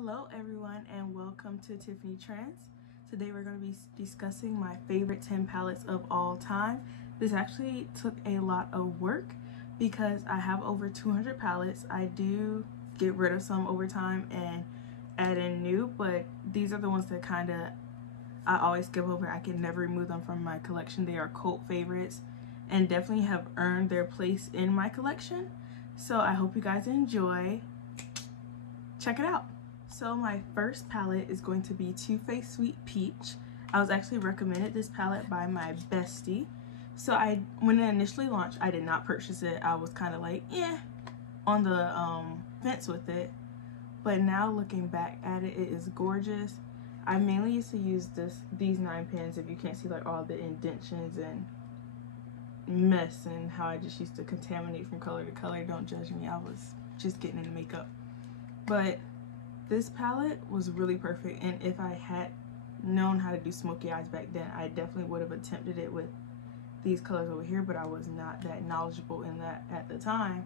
Hello everyone and welcome to Tiffany Trends. Today we're going to be discussing my favorite 10 palettes of all time. This actually took a lot of work because I have over 200 palettes. I do get rid of some over time and add in new, but these are the ones that I always skip over. I can never remove them from my collection. They are cult favorites and definitely have earned their place in my collection. So I hope you guys enjoy. Check it out. So my first palette is going to be Too Faced Sweet Peach. I was actually recommended this palette by my bestie. So when it initially launched, I did not purchase it. I was kind of like, on the fence with it. But now looking back at it, it is gorgeous. I mainly used to use these 9 pens. If you can't see like all the indentions and mess and how I just used to contaminate from color to color, don't judge me. I was just getting into makeup. But this palette was really perfect, and if I had known how to do smoky eyes back then, I definitely would have attempted it with these colors over here, but I was not that knowledgeable in that at the time.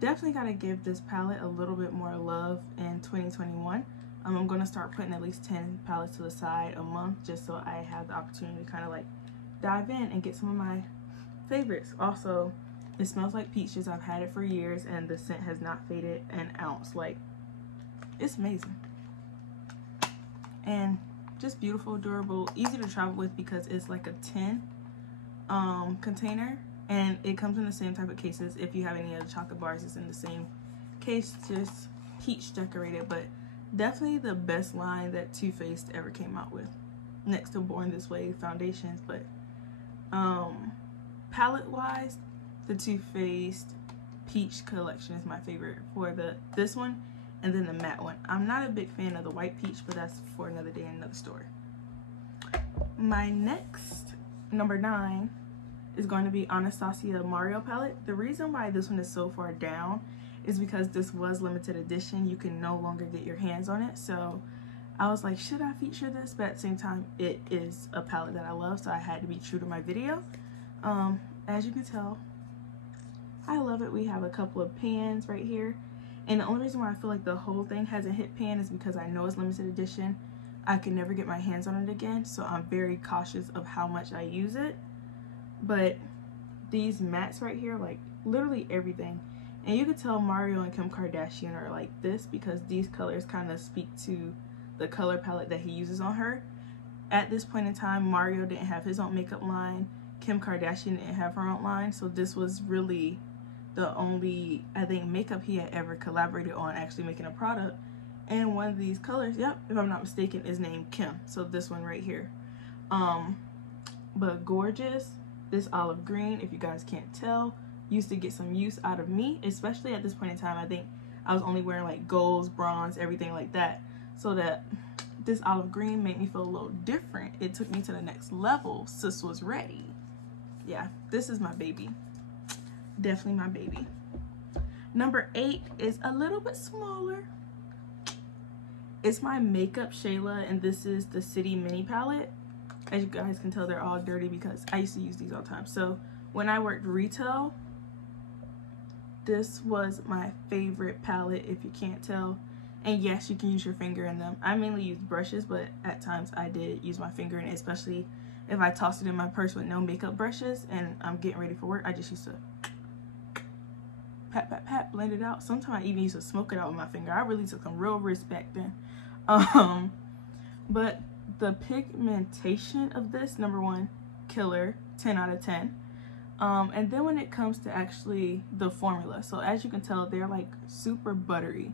Definitely got to give this palette a little bit more love in 2021. I'm going to start putting at least 10 palettes to the side a month just so I have the opportunity to kind of like dive in and get some of my favorites. Also, it smells like peaches. I've had it for years and the scent has not faded an ounce. Like, it's amazing and just beautiful, durable, easy to travel with because it's like a tin container, and it comes in the same type of cases. If you have any other chocolate bars, it's in the same case, just peach decorated. But definitely the best line that Too Faced ever came out with, next to Born This Way foundations. But palette wise, the Too Faced peach collection is my favorite for this one. And then the matte one. I'm not a big fan of the white peach, but that's for another day in another story. My next, number 9, is going to be Anastasia Mario palette. The reason why this one is so far down is because this was limited edition. You can no longer get your hands on it. So I was like, should I feature this? But at the same time, it is a palette that I love, so I had to be true to my video. As you can tell, I love it. We have a couple of pans right here. And the only reason why I feel like the whole thing hasn't hit pan is because I know it's limited edition. I can never get my hands on it again, so I'm very cautious of how much I use it. But these mattes right here, like literally everything. And you could tell Mario and Kim Kardashian are like this because these colors kind of speak to the color palette that he uses on her. At this point in time, Mario didn't have his own makeup line. Kim Kardashian didn't have her own line, so this was really the only, I think, makeup he had ever collaborated on actually making a product. And one of these colors, yep, if I'm not mistaken, is named Kim. So this one right here. But gorgeous. This olive green, if you guys can't tell, used to get some use out of me, especially at this point in time. I think I was only wearing like golds, bronze, everything like that. So that this olive green made me feel a little different. It took me to the next level. Sis was ready. Yeah, this is my baby. Definitely my baby. Number 8 is a little bit smaller. It's my Makeup Shayla, and this is the City Mini palette. As you guys can tell, they're all dirty because I used to use these all the time. So when I worked retail, this was my favorite palette, if you can't tell. And yes, you can use your finger in them. I mainly use brushes, but at times I did use my finger in it, especially if I tossed it in my purse with no makeup brushes and I'm getting ready for work. I just used to pat, pat, pat, blend it out. Sometimes I even used to smoke it out with my finger. I really took some real risk back then. But the pigmentation of this, number 1, killer, 10 out of 10. And then when it comes to actually the formula, so as you can tell, they're like super buttery.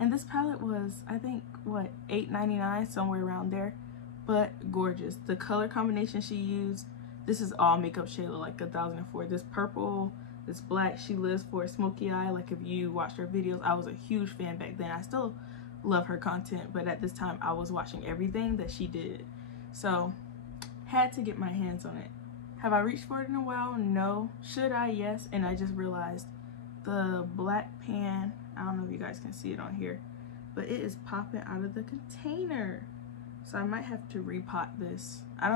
And this palette was, I think, what, $8.99, somewhere around there, but gorgeous. The color combination she used, this is all Makeup Shayla, like 1004. This purple, this black, she lives for a smoky eye. Like if you watched her videos, I was a huge fan back then. I still love her content, but at this time I was watching everything that she did. So had to get my hands on it. Have I reached for it in a while? No. Should I? Yes. And I just realized the black pan, I don't know if you guys can see it on here, but it is popping out of the container. So I might have to repot this. I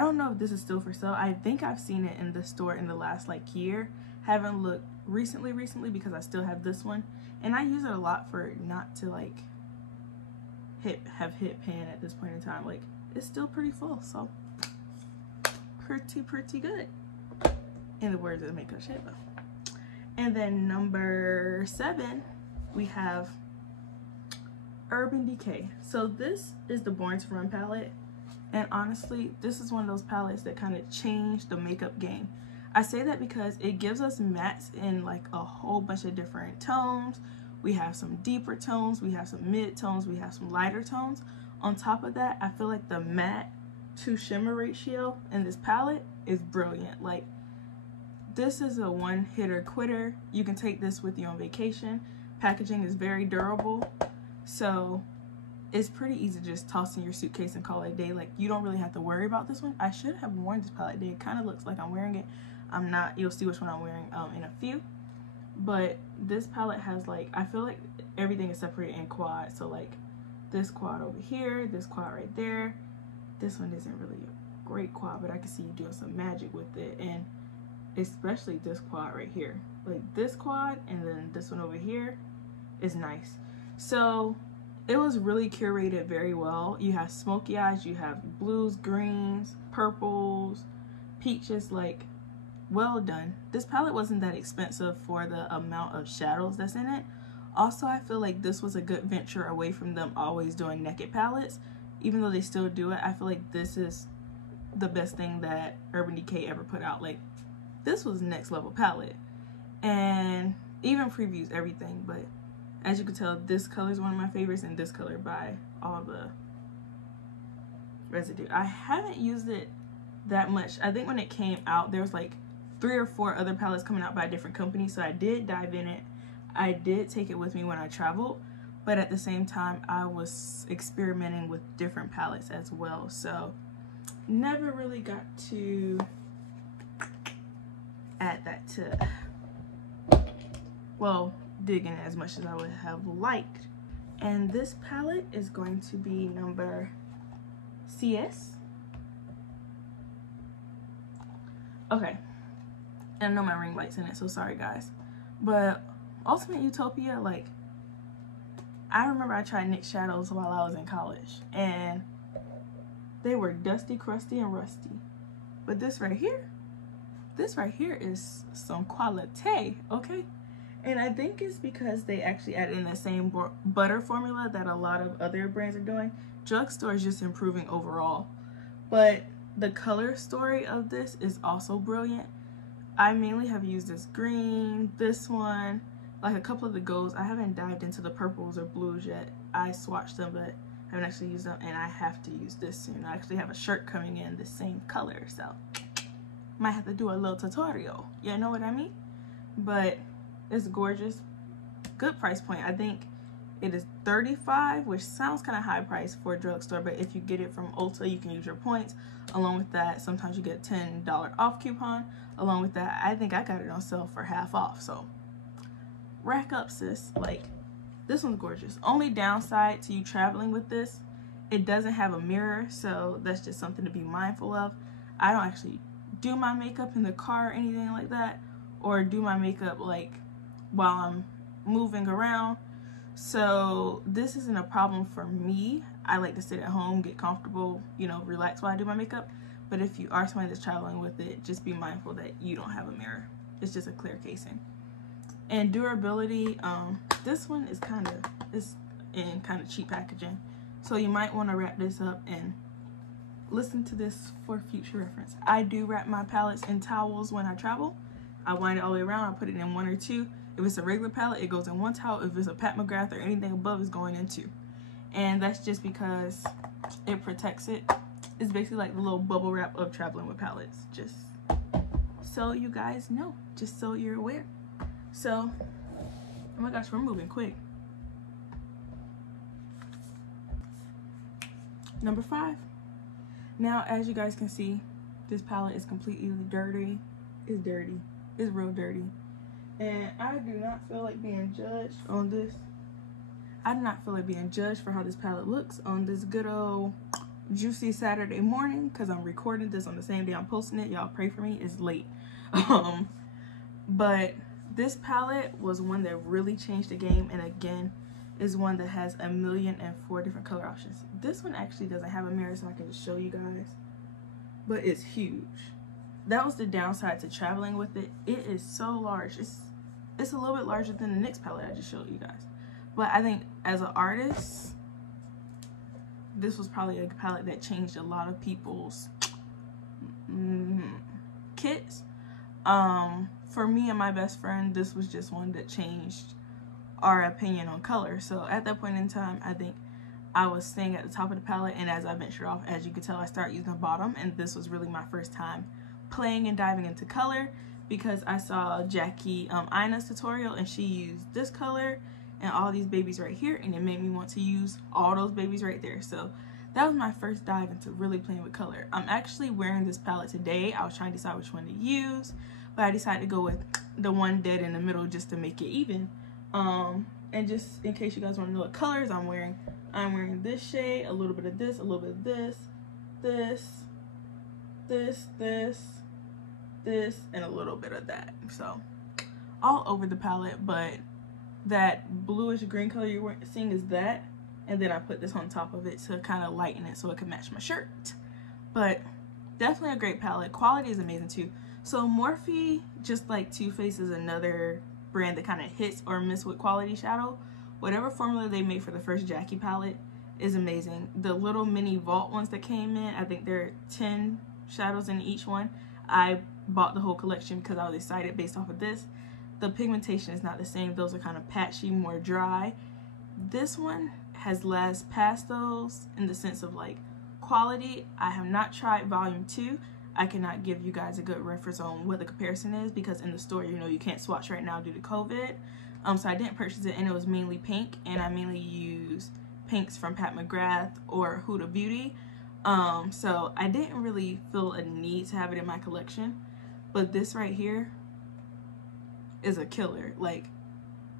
don't know if this is still for sale. I think I've seen it in the store in the last like year. Haven't looked recently because I still have this one, and I use it a lot for not to like have hit pan at this point in time. Like, it's still pretty full, so pretty good, in the words of the makeup shaper. And then number 7, we have Urban Decay. So this is the Born to Run palette, and honestly, this is one of those palettes that kind of changed the makeup game. I say that because it gives us mattes in like a whole bunch of different tones. We have some deeper tones, we have some mid tones, we have some lighter tones. On top of that, I feel like the matte to shimmer ratio in this palette is brilliant. Like, this is a one hitter quitter. You can take this with you on vacation. Packaging is very durable, so it's pretty easy to just toss in your suitcase and call it a day. Like, you don't really have to worry about this one. I should have worn this palette today. It kind of looks like I'm wearing it. I'm not. You'll see which one I'm wearing in a few. But this palette has, like, I feel like everything is separated in quads. So like this quad over here, this quad right there. This one isn't really a great quad, but I can see you doing some magic with it. And especially this quad right here. Like, this quad and then this one over here is nice. So it was really curated very well. You have smoky eyes, you have blues, greens, purples, peaches. Like, well done. This palette wasn't that expensive for the amount of shadows that's in it. Also, I feel like this was a good venture away from them always doing naked palettes. Even though they still do it, I feel like this is the best thing that Urban Decay ever put out. Like, this was next level palette, and even previews everything. But as you can tell, this color is one of my favorites, and this color by all the residue. I haven't used it that much. I think when it came out, there was like 3 or 4 other palettes coming out by a different company, so I did dive in it. I did take it with me when I traveled, but at the same time I was experimenting with different palettes as well, so never really got to add that to, well, dig in as much as I would have liked. And this palette is going to be number CS. Okay, and I know my ring light's in it, so sorry guys. But Ultimate Utopia, like, I remember I tried NYX shadows while I was in college, and they were dusty, crusty, and rusty. But this right here is some quality, okay? And I think it's because they actually added in the same butter formula that a lot of other brands are doing. Drugstore is just improving overall. But the color story of this is also brilliant. I mainly have used this green, this one, like a couple of the golds. I haven't dived into the purples or blues yet. I swatched them, but I haven't actually used them, and I have to use this soon. I actually have a shirt coming in the same color, so might have to do a little tutorial. You know what I mean? But it's gorgeous. Good price point. I think it is $35, which sounds kind of high price for a drugstore, but if you get it from Ulta, you can use your points. Along with that, sometimes you get a $10 off coupon. Along with that, I think I got it on sale for half off, so rack up, sis. Like, this one's gorgeous. Only downside to you traveling with this, it doesn't have a mirror, so that's just something to be mindful of. I don't actually do my makeup in the car or anything like that, or do my makeup like while I'm moving around, so this isn't a problem for me. I like to sit at home, get comfortable, you know, relax while I do my makeup. But if you are somebody that's traveling with it, just be mindful that you don't have a mirror. It's just a clear casing. And durability, this one is in kind of cheap packaging, so you might want to wrap this up and listen to this for future reference. I do wrap my palettes in towels when I travel. I wind it all the way around. I put it in 1 or 2. If it's a regular palette, it goes in 1 towel. If it's a Pat McGrath or anything above, it's going in 2. And that's just because it protects it. It's basically like the little bubble wrap of traveling with palettes, just so you guys know, just so you're aware. So, oh my gosh, we're moving quick. Number 5. Now, as you guys can see, this palette is completely dirty. It's dirty. It's real dirty. And I do not feel like being judged on this. I do not feel like being judged for how this palette looks on this good old juicy Saturday morning, because I'm recording this on the same day I'm posting it. Y'all pray for me. It's late. But this palette was one that really changed the game, and again, is one that has 1,000,004 different color options. This one actually doesn't have a mirror, so I can just show you guys, but it's huge. That was the downside to traveling with it. It is so large. It's a little bit larger than the NYX palette I just showed you guys. But I think as an artist, this was probably a palette that changed a lot of people's kits. For me and my best friend, this was just one that changed our opinion on color. So at that point in time, I think I was staying at the top of the palette, and as I ventured off, as you can tell, I started using the bottom, and this was really my first time playing and diving into color, because I saw Jackie Ina's tutorial, and she used this color and all these babies right here, and it made me want to use all those babies right there. So that was my first dive into really playing with color. I'm actually wearing this palette today. I was trying to decide which one to use, but I decided to go with the one dead in the middle just to make it even. And just in case you guys want to know what colors I'm wearing this shade, a little bit of this, a little bit of this, this, and a little bit of that. So all over the palette, but that bluish green color you're seeing is that, and then I put this on top of it to kind of lighten it so it can match my shirt. But definitely a great palette. Quality is amazing too. So Morphe, just like Too Faced, is another brand that kind of hits or miss with quality shadow. Whatever formula they made for the first Jackie palette is amazing. The little mini vault ones that came in, I think there are 10 shadows in each one. I bought the whole collection because I was excited based off of this. The pigmentation is not the same. Those are kind of patchy, more dry. This one has less pastels in the sense of like quality. I have not tried volume 2. I cannot give you guys a good reference on what the comparison is, because in the store, you know, you can't swatch right now due to COVID. So I didn't purchase it, and it was mainly pink, and I mainly use pinks from Pat McGrath or Huda Beauty. So I didn't really feel a need to have it in my collection, but this right here is a killer. Like,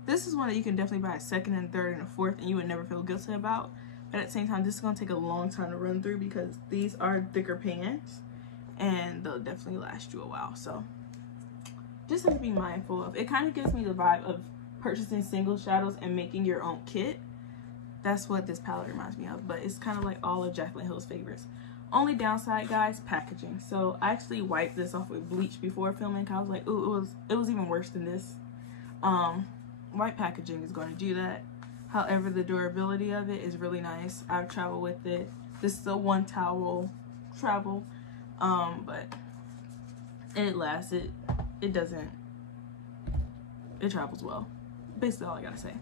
this is one that you can definitely buy a second and third and a fourth, and you would never feel guilty about. But at the same time, this is going to take a long time to run through because these are thicker pans, and they'll definitely last you a while. So just something to be mindful of. It kind of gives me the vibe of purchasing single shadows and making your own kit. That's what this palette reminds me of, but it's kind of like all of Jaclyn Hill's favorites. Only downside, guys, packaging. So I actually wiped this off with bleach before filming, because I was like, ooh, it was even worse than this. White packaging is going to do that. However, the durability of it is really nice. I've traveled with it. This is a one towel travel, but it lasts. It travels well. Basically all I gotta say.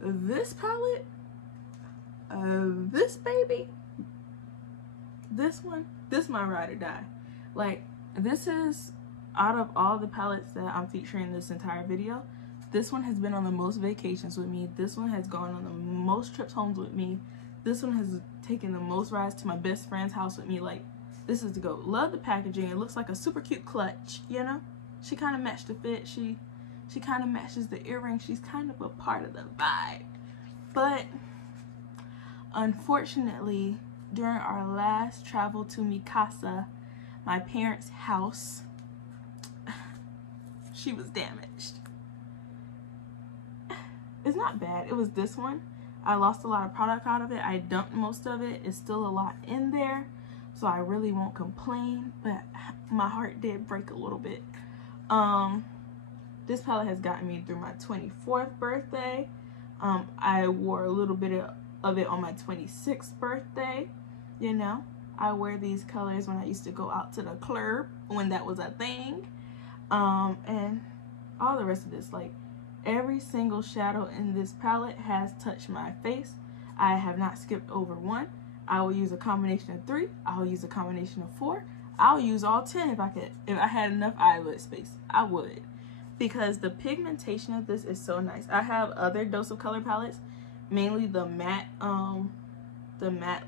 This palette, this baby, this is my ride or die. Like, this is, out of all the palettes that I'm featuring in this entire video, this one has been on the most vacations with me. This one has gone on the most trips home with me. This one has taken the most rides to my best friend's house with me. Like, this is the go. Love the packaging. It looks like a super cute clutch, you know? She kind of matched the fit. She kind of matches the earring. She's kind of a part of the vibe. But unfortunately, during our last travel to mi casa, my parents' house, she was damaged. It's not bad. It was this one. I lost a lot of product out of it. I dumped most of it. It's still a lot in there, so I really won't complain, but my heart did break a little bit. This palette has gotten me through my 24th birthday. I wore a little bit of it on my 26th birthday. You know, I wear these colors when I used to go out to the club, when that was a thing. And all the rest of this, like, every single shadow in this palette has touched my face. I have not skipped over one. I will use a combination of 3. I'll use a combination of 4. I'll use all 10 if I could. If I had enough eyelid space, I would. Because the pigmentation of this is so nice. I have other Dose of Color palettes, mainly the matte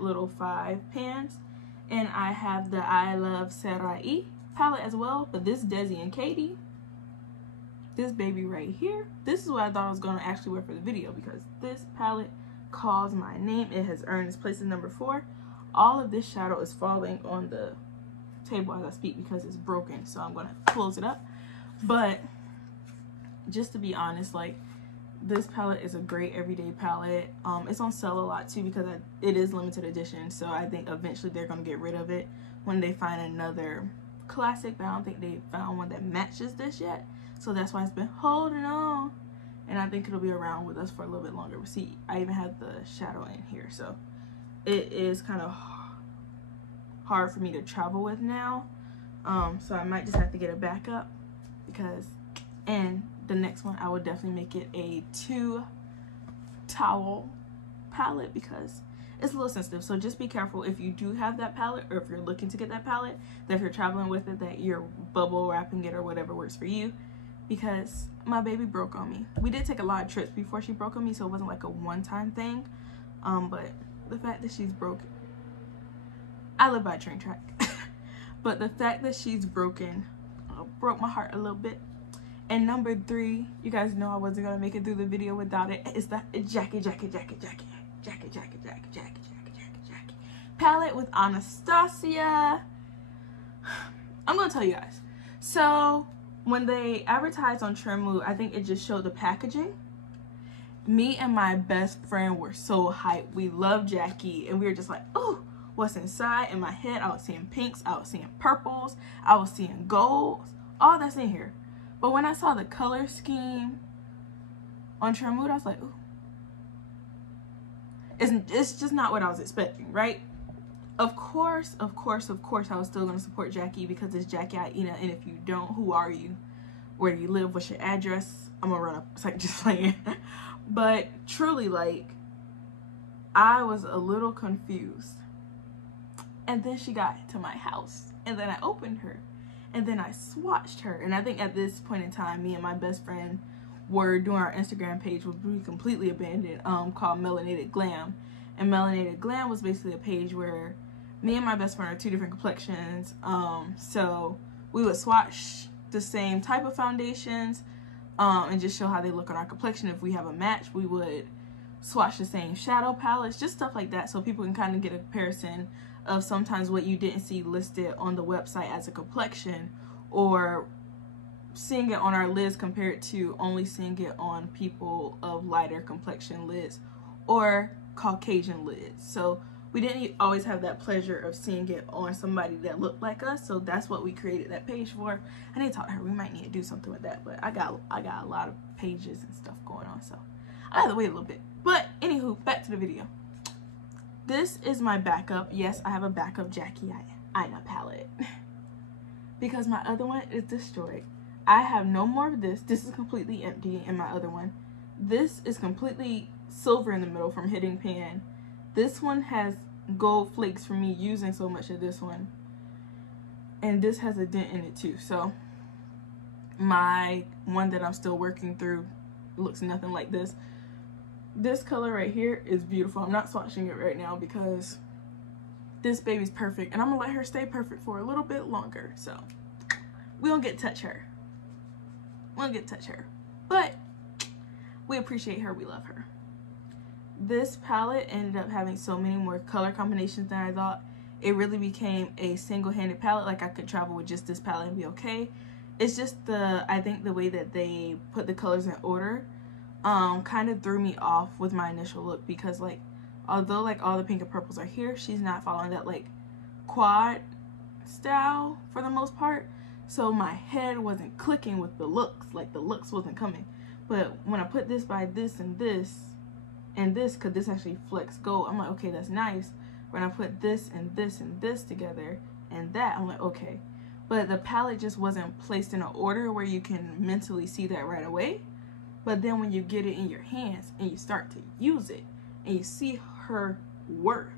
little 5 pans. And I have the I Love Sarai palette as well. But this Desi and Katie, this baby right here, this is what I thought I was going to actually wear for the video, because this palette calls my name. It has earned its place in number 4. All of this shadow is falling on the table as I speak because it's broken, so I'm going to close it up. But just to be honest, like, this palette is a great everyday palette. It's on sale a lot too because it is limited edition, so I think eventually they're gonna get rid of it when they find another classic, but I don't think they found one that matches this yet, so that's why it's been holding on, and I think it'll be around with us for a little bit longer. But see, I even have the shadow in here, so it is kind of hard for me to travel with now, so I might just have to get a backup because, and the next one I will definitely make it a 2 towel palette because it's a little sensitive. So just be careful if you do have that palette, or if you're looking to get that palette, that if you're traveling with it, that you're bubble wrapping it or whatever works for you, because my baby broke on me. We did take a lot of trips before she broke on me, so it wasn't like a one-time thing, but the fact that she's broken, I live by a train track, but the fact that she's broken broke my heart a little bit. And number 3, you guys know I wasn't gonna make it through the video without it. It's the Jackie palette with Anastasia. I'm gonna tell you guys. So when they advertised on Trendmood, I think it just showed the packaging. Me and my best friend were so hyped. We love Jackie, and we were just like, oh, what's inside? In my head, I was seeing pinks, I was seeing purples, I was seeing golds, all that's in here. But when I saw the color scheme on Trendmood, I was like, ooh. It's just not what I was expecting, right? Of course, I was still going to support Jackie because it's Jackie Aina, and if you don't, who are you? Where do you live? What's your address? I'm going to run up a second just playing. But truly, like, I was a little confused. And then she got to my house, and then I opened her. And then I swatched her, and I think at this point in time, me and my best friend were doing our Instagram page, which we completely abandoned, called Melanated Glam. And Melanated Glam was basically a page where me and my best friend are 2 different complexions, so we would swatch the same type of foundations, and just show how they look on our complexion. If we have a match, we would swatch the same shadow palettes, just stuff like that, so people can kind of get a comparison of sometimes what you didn't see listed on the website as a complexion, or seeing it on our lids compared to only seeing it on people of lighter complexion lids or Caucasian lids. So we didn't always have that pleasure of seeing it on somebody that looked like us, so that's what we created that page for. I need to talk to her. We might need to do something with that, but I got a lot of pages and stuff going on, so I have to wait a little bit. But anywho, back to the video. This is my backup. Yes, I have a backup Jackie Aina palette because my other one is destroyed. I have no more of this. This is completely empty in my other one. This is completely silver in the middle from hitting pan. This one has gold flakes from me using so much of this one. And this has a dent in it too. So my one that I'm still working through looks nothing like this. This color right here is beautiful. I'm not swatching it right now because this baby's perfect, and I'm gonna let her stay perfect for a little bit longer. So we don't get to touch her. We don't get to touch her, but we appreciate her. We love her. This palette ended up having so many more color combinations than I thought. It really became a single-handed palette. Like, I could travel with just this palette and be okay. It's just I think the way that they put the colors in order kind of threw me off with my initial look, because like, although like all the pink and purples are here, she's not following that like quad style for the most part. So my head wasn't clicking with the looks, like the looks wasn't coming. But when I put this by this and this and this, because this actually flex gold, I'm like, okay, that's nice. When I put this and this and this together and that, I'm like, okay. But the palette just wasn't placed in an order where you can mentally see that right away. But then when you get it in your hands and you start to use it and you see her worth,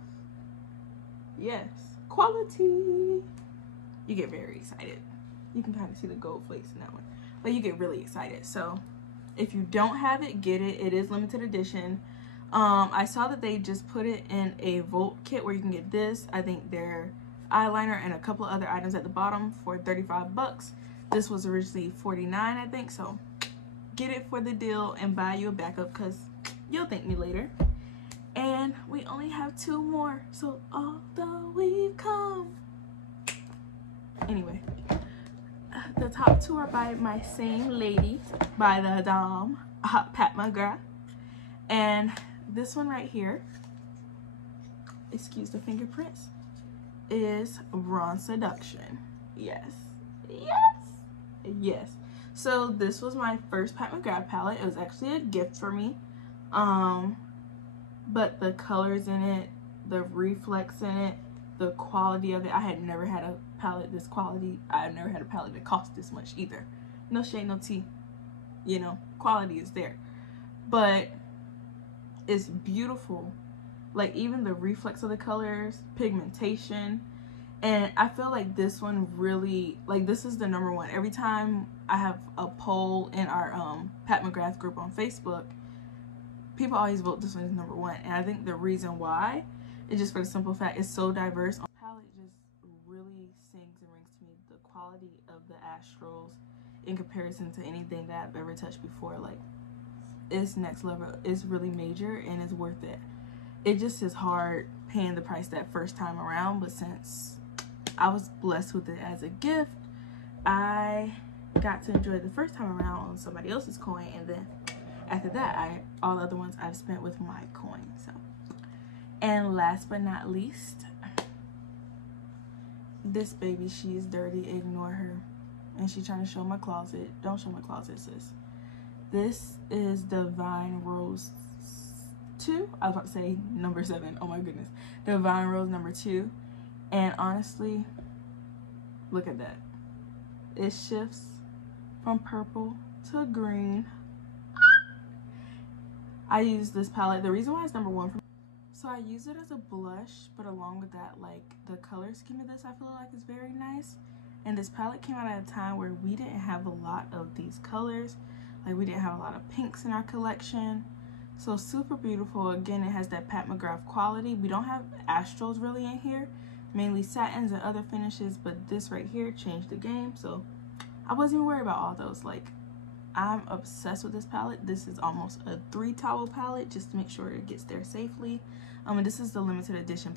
yes, quality, you get very excited. You can kind of see the gold flakes in that one, but you get really excited. So if you don't have it, get it. It is limited edition. I saw that they just put it in a Volt kit where you can get this, I think their eyeliner and a couple of other items at the bottom for 35 bucks. This was originally 49, I think. So get it for the deal and buy you a backup, because you'll thank me later. And we only have 2 more, so although we've come. Anyway, the top 2 are by my same lady, by the Dom. Pat McGrath. And this one right here, excuse the fingerprints, is Bronze Seduction. Yes, yes, yes. So this was my first Pat McGrath palette. It was actually a gift for me. But the colors in it, the reflex in it, the quality of it, I had never had a palette this quality. I had never had a palette that cost this much either. No shade, no tea. You know, quality is there. But it's beautiful. Like, even the reflex of the colors, pigmentation. And I feel like this one really, like, this is the #1. Every time I have a poll in our Pat McGrath group on Facebook, people always vote this one as #1. And I think the reason why is just for the simple fact it's so diverse. The palette just really sings and rings to me. The quality of the Astrals in comparison to anything that I've ever touched before, like, it's next level. It's really major and it's worth it. It just is hard paying the price that first time around, but since I was blessed with it as a gift, I got to enjoy the first time around on somebody else's coin, and then after that, all the other ones I've spent with my coin. So, and last but not least, this baby, she is dirty. Ignore her. And she's trying to show my closet. Don't show my closet, sis. This is Divine Rose 2. I was about to say #7. Oh my goodness. Divine Rose #2. And honestly, look at that. It shifts from purple to green. I use this palette. The reason why it's #1 for me, so I use it as a blush, but along with that, like, the color scheme of this, I feel like is very nice. And this palette came out at a time where we didn't have a lot of these colors. Like, we didn't have a lot of pinks in our collection. So super beautiful. Again, it has that Pat McGrath quality. We don't have Astrals really in here, mainly satins and other finishes, but this right here changed the game. So I wasn't even worried about all those. Like, I'm obsessed with this palette. This is almost a 3-towel palette just to make sure it gets there safely. And this is the limited edition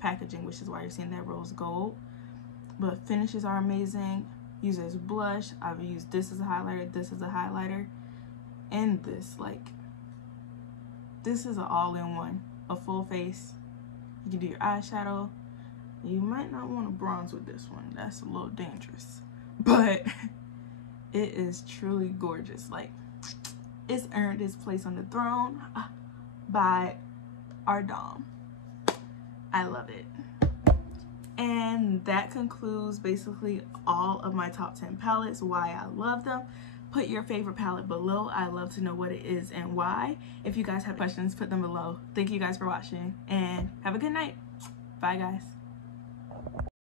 packaging, which is why you're seeing that rose gold. But finishes are amazing. Use it as blush. I've used this as a highlighter, this as a highlighter, and this. Like, this is an all-in-one. A full face. You can do your eyeshadow. You might not want to bronze with this one. That's a little dangerous. But it is truly gorgeous. Like, it's earned its place on the throne by our Dom. I love it. And that concludes basically all of my top 10 palettes, why I love them. Put your favorite palette below. I love to know what it is and why. If you guys have questions, put them below. Thank you guys for watching, and have a good night. Bye, guys.